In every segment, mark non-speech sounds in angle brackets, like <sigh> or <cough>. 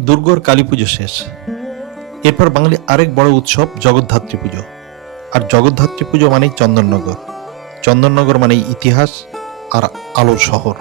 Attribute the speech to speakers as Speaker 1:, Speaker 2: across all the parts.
Speaker 1: দুর্গর কালী পুজো শেষ। এরপর বাঙালি আরেক বড় উৎসব জগদ্ধাত্রী পুজো। আর জগদ্ধাত্রী পুজো মানেই চন্দননগর। চন্দননগর মানেই ইতিহাস আর আলোর শহর।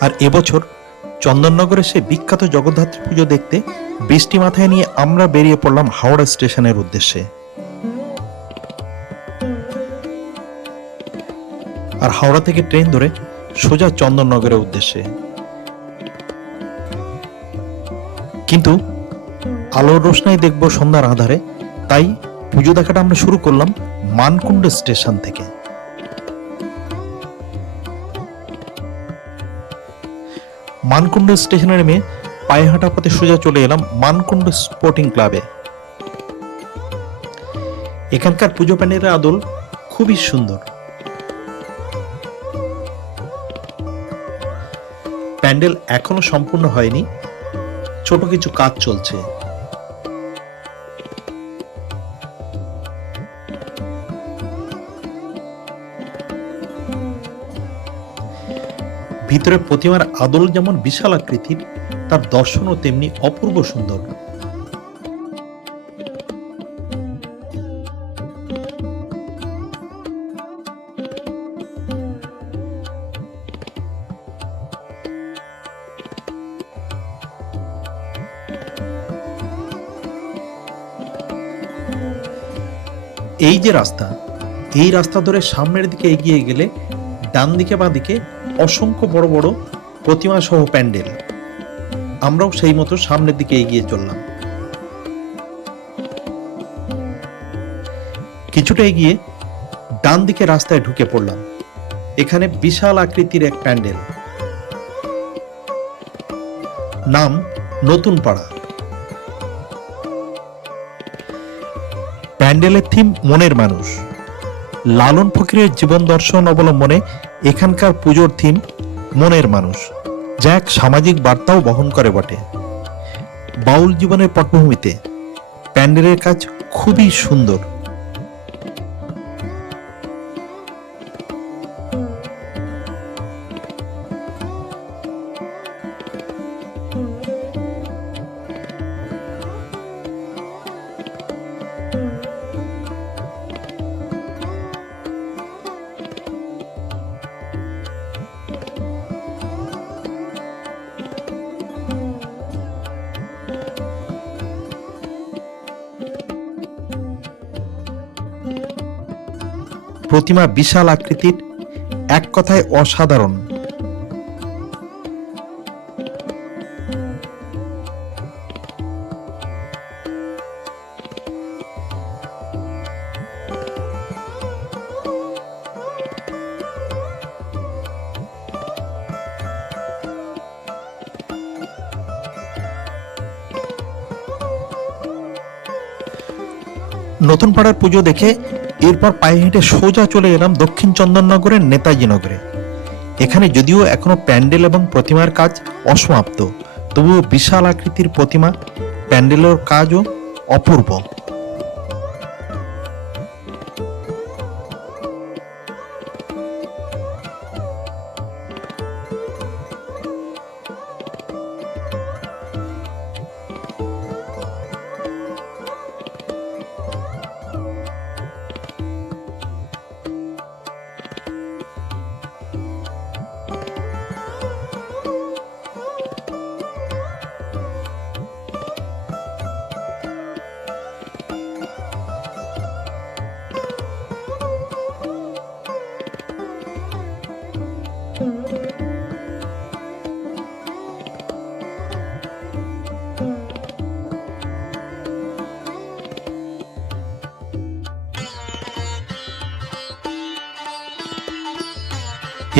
Speaker 1: আর এবছর চন্দননগরে সে বিখ্যাত জগদ্ধাত্রী পুজো দেখতে বৃষ্টি মাথায় নিয়ে আমরা বেরিয়ে পড়লাম হাওড়া স্টেশনের উদ্দেশ্যে। আর হাওড়া থেকে ট্রেন ধরে সোজা চন্দননগরের উদ্দেশ্যে। কিন্তু আলোর রোশনাই দেখব সন্ধ্যার আধারে, তাই পুজো দেখাটা আমরা শুরু করলাম মানকুণ্ড স্টেশন থেকে। মানকুণ্ড স্টেশনে নেমে পায়ে হাঁটা পথে সোজা চলে এলাম মানকুণ্ড স্পোর্টিং ক্লাবে। এখানকার পুজো প্যান্ডেলের আদল খুবই সুন্দর। প্যান্ডেল এখনও সম্পূর্ণ হয়নি। ছোট কিছু কাজ চলছে। ভিতরে প্রতিমার আদল যেমন বিশাল আকৃতির, তার দর্শনও তেমনি অপূর্ব সুন্দর। এই যে রাস্তা, এই রাস্তা ধরে সামনের দিকে এগিয়ে গেলে ডান দিকে বা দিকে অসংখ্য বড় বড় প্রতিমা সহ প্যান্ডেল। আমরাও সেই মতো সামনের দিকে এগিয়ে চললাম। কিছুটা এগিয়ে ডান দিকে রাস্তায় ঢুকে পড়লাম। এখানে বিশাল আকৃতির এক প্যান্ডেল। নাম নতুন পাড়া প্যান্ডেলের থিম মনের মানুষ। লালন ফকিরের জীবন দর্শন অবলম্বনে এখানকার পুজোর থিম মনের মানুষ, যা এক সামাজিক বার্তাও বহন করে বটে। বাউল জীবনের পটভূমিতে প্যান্ডেলের কাজ খুবই সুন্দর। প্রতিমা বিশাল আকৃতির এক কথায় অসাধারণ। নতুন পাড়ার পুজো দেখে এরপর পায়ে হেঁটে সোজা চলে গেলাম দক্ষিণ চন্দননগরের নেতাজি নগরে। এখানে যদিও এখনও প্যান্ডেল এবং প্রতিমার কাজ অসমাপ্ত, তবুও বিশাল আকৃতির প্রতিমা, প্যান্ডেলের কাজও অপূর্ব।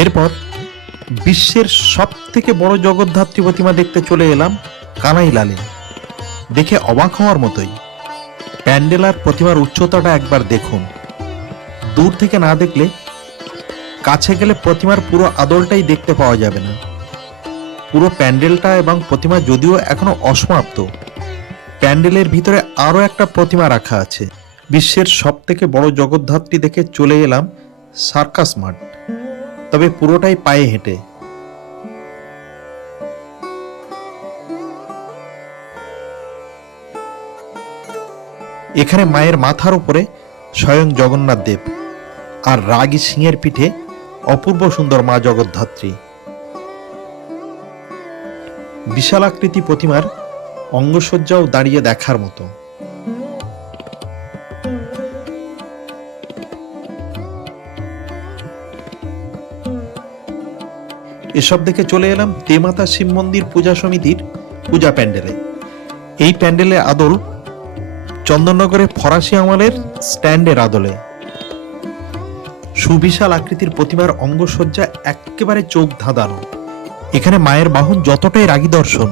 Speaker 1: এরপর বিশ্বের সব থেকে বড় জগদ্ধাত্রী প্রতিমা দেখতে চলে এলাম কানাই লালে দেখে অবাক হওয়ার মতোই। প্যান্ডেল আর প্রতিমার উচ্চতাটা একবার দেখুন। দূর থেকে না দেখলে কাছে গেলে প্রতিমার পুরো আদলটাই দেখতে পাওয়া যাবে না। পুরো প্যান্ডেলটা এবং প্রতিমা যদিও এখনও অসমাপ্ত, প্যান্ডেলের ভিতরে আরও একটা প্রতিমা রাখা আছে। বিশ্বের সব থেকে বড় জগদ্ধাত্রী দেখে চলে এলাম সার্কাস মাঠ। তবে পুরোটাই পায়ে হেঁটে। এখানে মায়ের মাথার উপরে স্বয়ং জগন্নাথ দেব আর রাগী সিংহের পিঠে অপূর্ব সুন্দর মা জগদ্ধাত্রী। বিশালাকৃতি প্রতিমার অঙ্গসজ্জাও দাঁড়িয়ে দেখার মতো। এসব দেখে চলে এলাম তেমাতা শিব মন্দির পূজা সমিতির পূজা প্যান্ডেলে। এই প্যান্ডেলে আদল চন্দননগরের ফরাসি আমলের স্ট্যান্ডের আদলে। সুবিশাল আকৃতির প্রতিমার অঙ্গসজ্জা একেবারে চোখ ধাঁধানো। এখানে মায়ের বাহন যতটাই রাগী দর্শন,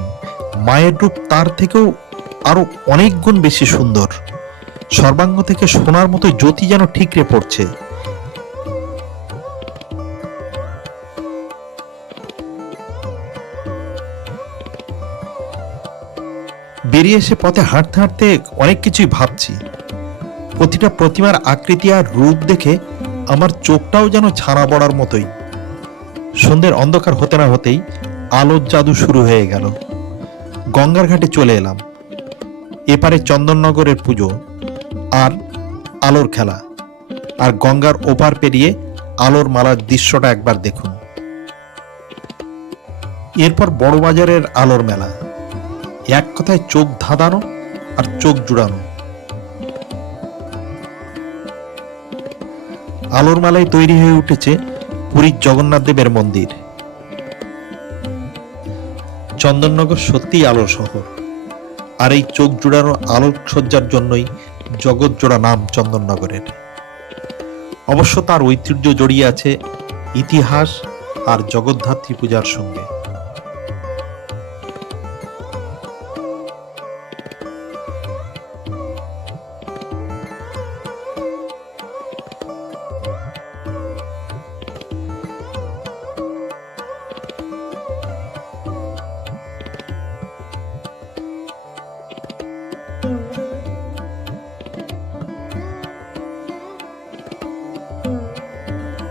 Speaker 1: মায়ের রূপ তার থেকেও আরও অনেক গুণ বেশি সুন্দর। সর্বাঙ্গ থেকে সোনার মতো জ্যোতি যেন ঠিকরে পড়ছে। বেরিয়ে এসে পথে হাঁটতে হাঁটতে অনেক কিছুই ভাবছি। প্রতিটা প্রতিমার আকৃতি আর রূপ দেখে আমার চোখটাও যেন ছাড়া পড়ার মতোই। সন্ধ্যের অন্ধকার হতে না হতেই আলোর জাদু শুরু হয়ে গেল। গঙ্গার ঘাটে চলে এলাম। এপারে চন্দননগরের পুজো আর আলোর খেলা আর গঙ্গার ওপার পেরিয়ে আলোর মালার দৃশ্যটা একবার দেখুন। এরপর বড় বাজারের আলোর মেলা। এক কথায় চোখ ধাঁধানো আর চোখ জুড়ানো। আলোর মালায় তৈরি হয়ে উঠেছে পুরীর জগন্নাথ দেবের মন্দির। চন্দননগর সত্যিই আলোর শহর। আর এই চোখ জুড়ানো আলোক সজ্জার জন্যই জগৎ জোড়া নাম চন্দননগরের। অবশ্য তার ঐতিহ্য জড়িয়ে আছে ইতিহাস আর জগদ্ধাত্রী পূজার সঙ্গে।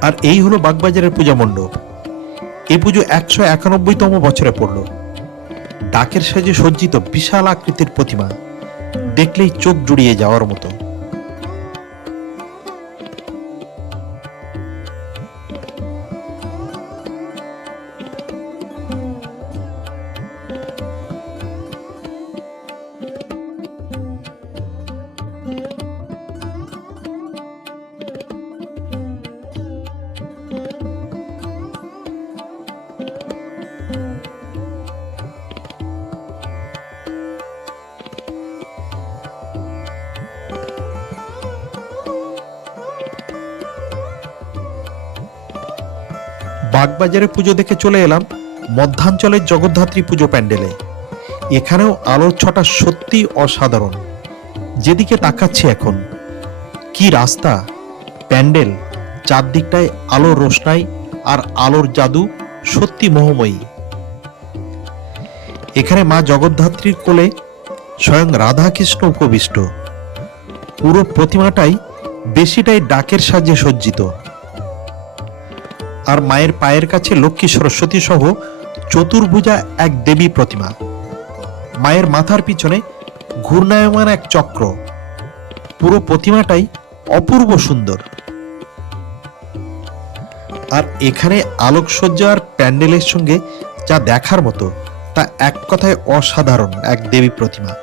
Speaker 1: আর এই হলো বাগবাজারের পূজা মণ্ডপ। এ পুজো একশো একানব্বইতম বছরে পড়ল। ডাকের সাজে সজ্জিত বিশাল আকৃতির প্রতিমা। দেখলেই চোখ জুড়িয়ে যাওয়ার মতো। বাগবাজারে পুজো দেখে চলে এলাম মধ্যাঞ্চলের জগদ্ধাত্রী পুজো প্যান্ডেলে। এখানেও আলোর ছটা সত্যি অসাধারণ। যেদিকে তাকাচ্ছি এখন, কি রাস্তা, প্যান্ডেল, চারদিকটায় আলোর রোশনাই আর আলোর জাদু সত্যি মোহময়ী। এখানে মা জগদ্ধাত্রীর কোলে স্বয়ং রাধাকৃষ্ণ উপবিষ্ট। পুরো প্রতিমাটাই বেশিটাই ডাকের সাজে সজ্জিত। আর মায়ের পায়ের কাছে লক্ষ্মী সরস্বতী সহ চতুর্ভুজা এক দেবী প্রতিমা। মায়ের মাথার পিছনে ঘূর্ণায়মান এক চক্র। পুরো প্রতিমাটাই অপূর্ব সুন্দর। আর এখানে আলোকসজ্জা আর প্যান্ডেলের সঙ্গে যা দেখার মতো, তা এক কথায় অসাধারণ এক দেবী প্রতিমা।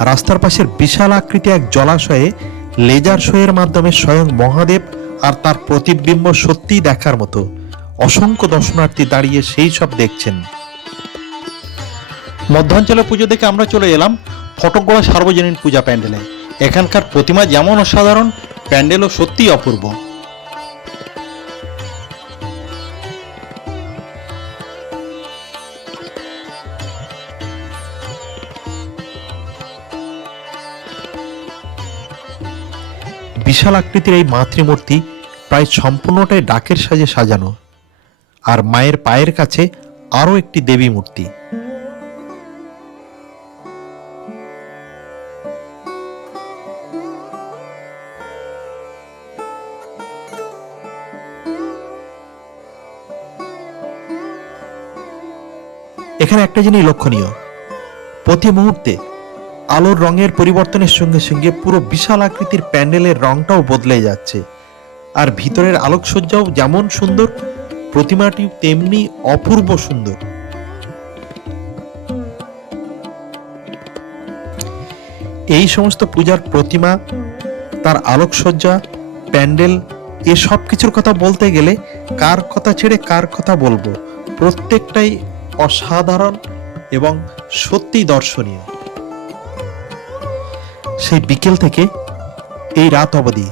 Speaker 1: রাস্তার পাশের বিশাল আকৃতি এক জলাশয়ে লেজার শোয়ের মাধ্যমে স্বয়ং মহাদেব আর তার প্রতিবিম্ব সত্যিই দেখার মতো। অসংখ্য দর্শনার্থী দাঁড়িয়ে সেই সব দেখছেন। মধ্যাঞ্চলে পুজো দেখে আমরা চলে এলাম ফটকগড়া সার্বজনীন পূজা প্যান্ডেলে। এখানকার প্রতিমা যেমন অসাধারণ, প্যান্ডেলও সত্যিই অপূর্ব। বিশাল আকৃতির এই মাতৃমূর্তি প্রায় সম্পূর্ণটাই ডাকের সাজে সাজানো। আর মায়ের পায়ের কাছে আরও একটি দেবী মূর্তি। এখানে একটা জিনিস লক্ষণীয়। প্রতি মুহূর্তে আলোর রঙের পরিবর্তনের সঙ্গে সঙ্গে পুরো বিশাল আকৃতির প্যান্ডেলের রংটাও বদলে যাচ্ছে। আর ভিতরের আলোকসজ্জাও যেমন সুন্দর, প্রতিমাটি তেমনি অপূর্ব সুন্দর। এই সমস্ত পূজার প্রতিমা, তার আলোকসজ্জা, প্যান্ডেল, এ সব কিছুর কথা বলতে গেলে কার কথা ছেড়ে কার কথা বলব? প্রত্যেকটাই অসাধারণ এবং সত্যি দর্শনীয়। সেই বিকেল থেকে এই রাত অবধি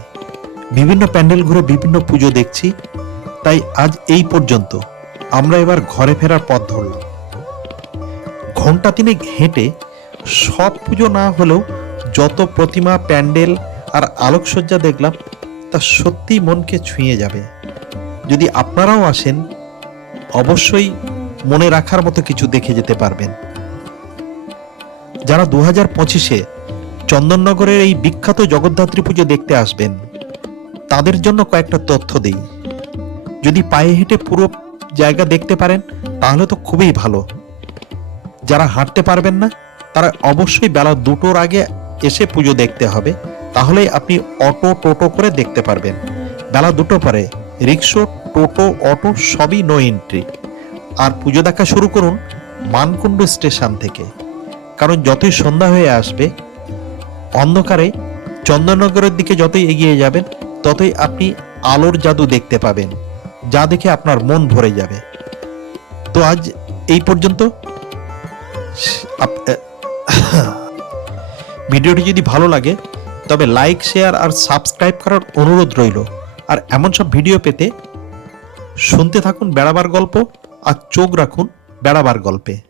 Speaker 1: বিভিন্ন প্যান্ডেল ঘুরে বিভিন্ন পুজো দেখছি। তাই আজ এই পর্যন্ত আমরা এবার ঘরে ফেরার পথ ধরলাম। ঘণ্টা তিনেক হেঁটে সব পুজো না হলেও যত প্রতিমা, প্যান্ডেল আর আলোকসজ্জা দেখলাম, তা সত্যি মনকে ছুঁয়ে যাবে। যদি আপনারাও আসেন, অবশ্যই মনে রাখার মতো কিছু দেখে যেতে পারবেন। যারা দু হাজার পঁচিশে চন্দননগরের এই বিখ্যাত জগদ্ধাত্রী পুজো দেখতে আসবেন। তাদের জন্য কয়েকটা তথ্য দিই। যদি পায়ে হেঁটে পুরো জায়গা দেখতে পারেন, তাহলে তো খুবই ভালো। যারা হাঁটতে পারবেন না, তারা অবশ্যই বেলা দুটোর আগে এসে পুজো দেখতে হবে। তাহলে আপনি অটো, টোটো করে দেখতে পারবেন। বেলা দুটো পরে রিক্সো, টোটো, অটো সবই নো এন্ট্রি আর পুজো দেখা শুরু করুন মানকুণ্ড স্টেশন থেকে। কারণ যতই সন্ধ্যা হয়ে আসবে অন্ধকারে চন্দননগরের দিকে যতই এগিয়ে যাবেন, ততই আপনি আলোর জাদু দেখতে পাবেন, যা দেখে আপনার মন ভরে যাবে। তো আজ এই পর্যন্ত। <coughs> ভিডিওটি যদি ভালো লাগে, তবে লাইক, শেয়ার আর সাবস্ক্রাইব করার অনুরোধ রইল। আর এমন সব ভিডিও পেতে শুনতে থাকুন বেড়াবার গল্প আর চোখ রাখুন বেড়াবার গল্পে।